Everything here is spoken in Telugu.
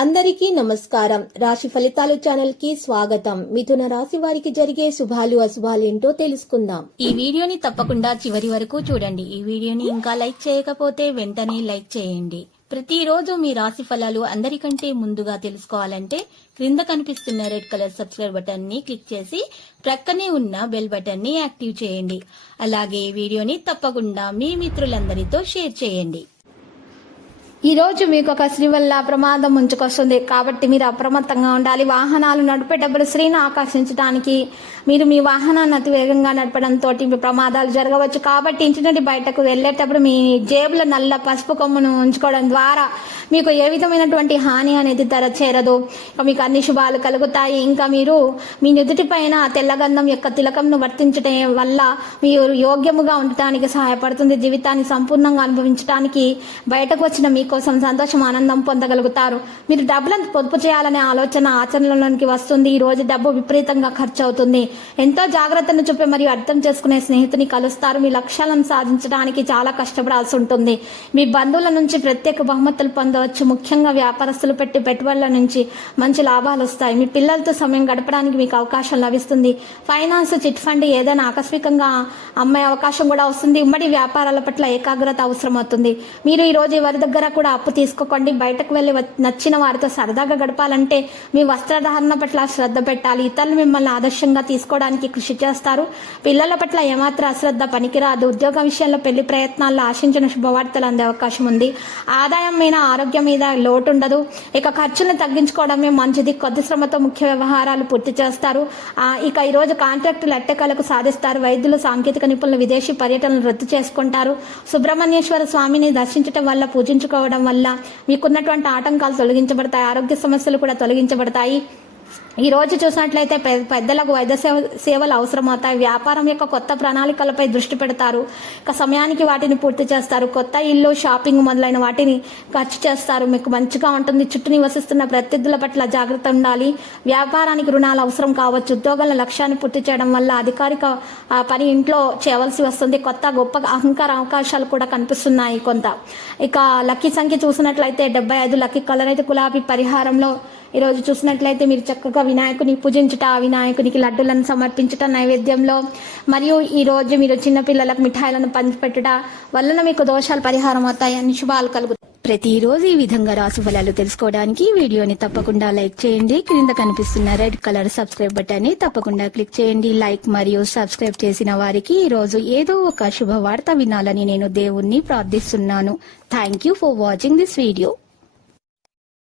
అందరికీ నమస్కారం. రాశి ఫలితాలు ఛానల్ కి స్వాగతం. మిథున రాశి వారికి జరిగే శుభాలు అశుభాలు ఏంటో తెలుసుకుందాం. ఈ వీడియోని తప్పకుండా చివరి వరకు చూడండి. ఈ వీడియోని ఇంకా లైక్ చేయకపోతే వెంటనే లైక్ చేయండి. ప్రతిరోజు మీ రాశి ఫలాలు అందరికంటే ముందుగా తెలుసుకోవాలంటే క్రింద కనిపిస్తున్న రెడ్ కలర్ సబ్స్క్రైబ్ బటన్ ని క్లిక్ చేసి ప్రక్కనే ఉన్న బెల్ బటన్ ని యాక్టివ్ చేయండి. అలాగే ఈ వీడియోని తప్పకుండా మీ మిత్రులందరితో షేర్ చేయండి. ఈ రోజు మీకు ఒక స్త్రీ వల్ల ప్రమాదం ముంచుకొస్తుంది కాబట్టి మీరు అప్రమత్తంగా ఉండాలి. వాహనాలు నడిపేటప్పుడు స్త్రీని ఆకర్షించడానికి మీరు మీ వాహనాన్ని అతి వేగంగా నడపడంతో మీ ప్రమాదాలు జరగవచ్చు. కాబట్టి ఇంటి నుండి బయటకు వెళ్ళేటప్పుడు మీ జేబులో నల్ల పసుపు కొమ్మును ఉంచుకోవడం ద్వారా మీకు ఏ విధమైనటువంటి హాని అనేది చేరదు. మీకు అన్ని శుభాలు కలుగుతాయి. ఇంకా మీరు మీ నుదుటి పైన తెల్లగంధం యొక్క తిలకంను వర్తించడం వల్ల మీరు యోగ్యముగా ఉండటానికి సహాయపడుతుంది. జీవితాన్ని సంపూర్ణంగా అనుభవించడానికి బయటకు వచ్చిన కోసం సంతోషం ఆనందం పొందగలుగుతారు. మీరు డబ్బులను పొదుపు చేయాలనే ఆలోచన ఆచరణలోనికి వస్తుంది. ఈ రోజు డబ్బు విపరీతంగా ఖర్చు అవుతుంది. ఎంతో జాగ్రత్తను చూపే మరియు అర్థం చేసుకునే స్నేహితుని కలుస్తారు. మీ లక్ష్యాలను సాధించడానికి చాలా కష్టపడాల్సి ఉంటుంది. మీ బంధువుల నుంచి ప్రత్యేక బహుమతులు పొందవచ్చు. ముఖ్యంగా వ్యాపారస్తులు పెట్టి పెట్టుబడుల నుంచి మంచి లాభాలు వస్తాయి. మీ పిల్లలతో సమయం గడపడానికి మీకు అవకాశం లభిస్తుంది. ఫైనాన్స్, చిట్ ఫండ్ ఏదైనా ఆకస్మికంగా అమ్మే అవకాశం కూడా వస్తుంది. ఉమ్మడి వ్యాపారాల పట్ల ఏకాగ్రత అవసరం అవుతుంది. మీరు ఈ రోజు ఎవరి దగ్గర కూడా అప్పు తీసుకోకండి. బయటకు వెళ్ళి నచ్చిన వారితో సరదాగా గడపాలంటే మీ వస్త్రధారణ పట్ల శ్రద్ధ పెట్టాలి. ఇతరులు మిమ్మల్ని ఆదర్శంగా తీసుకోవడానికి కృషి చేస్తారు. పిల్లల పట్ల ఏమాత్రం అశ్రద్ధ పనికిరాదు. ఉద్యోగ విషయంలో పెళ్లి ప్రయత్నాల్లో ఆశించిన శుభవార్తలు అందే అవకాశం ఉంది. ఆదాయం మీద, ఆరోగ్యం మీద లోటు ఉండదు. ఇక ఖర్చులను తగ్గించుకోవడమే మంచిది. కొద్ది శ్రమతో ముఖ్య వ్యవహారాలు పూర్తి చేస్తారు. ఇక ఈ రోజు కాంట్రాక్టులు ఎట్టకేలకు సాధిస్తారు. వైద్యులు, సాంకేతిక నిపుణులు విదేశీ పర్యటనలు రద్దు చేసుకుంటారు. సుబ్రహ్మణ్యేశ్వర స్వామిని దర్శించడం వల్ల, పూజించుకోవడం వల్ల మీకున్నటువంటి ఆటంకాలు తొలగించబడతాయి. ఆరోగ్య సమస్యలు కూడా తొలగించబడతాయి. ఈ రోజు చూసినట్లయితే పెద్దలకు వైద్య సేవలు అవసరమవుతాయి. వ్యాపారం యొక్క కొత్త ప్రణాళికలపై దృష్టి పెడతారు. ఇక సమయానికి వాటిని పూర్తి చేస్తారు. కొత్త ఇల్లు, షాపింగ్ మొదలైన వాటిని ఖర్చు చేస్తారు. మీకు మంచిగా ఉంటుంది. చుట్టూ నివసిస్తున్న ప్రత్యర్థుల పట్ల జాగ్రత్త ఉండాలి. వ్యాపారానికి రుణాలు అవసరం కావచ్చు. ఉద్యోగాల లక్ష్యాన్ని పూర్తి చేయడం వల్ల అధికారిక పని ఇంట్లో చేయవలసి వస్తుంది. కొత్త గొప్ప అహంకార అవకాశాలు కూడా కనిపిస్తున్నాయి కొంత. ఇక లక్కీ సంఖ్య చూసినట్లయితే 75. లక్కీ కలర్ అయితే గులాబీ. పరిహారంలో ఈరోజు చూసినట్లయితే మీరు చక్కగా వినాయకుని పూజించుట, వినాయకునికి లడ్డులను సమర్పించుట నైవేద్యంలో, మరియు ఈరోజు మీరు చిన్నపిల్లలకు మిఠాయిలను పంచిపెట్టుట వలన మీకు దోషాలు పరిహారం అవుతాయి. అన్ని శుభాలు కలుగుతాయి. ప్రతిరోజు ఈ విధంగా రాశి ఫలాలు తెలుసుకోవడానికి వీడియోని తప్పకుండా లైక్ చేయండి. క్రింద కనిపిస్తున్న రెడ్ కలర్ సబ్స్క్రైబ్ బటన్ ని తప్పకుండా క్లిక్ చేయండి. లైక్ మరియు సబ్స్క్రైబ్ చేసిన వారికి ఈ రోజు ఏదో ఒక శుభవార్త వినాలని నేను దేవుణ్ణి ప్రార్థిస్తున్నాను. Thank you for watching this video.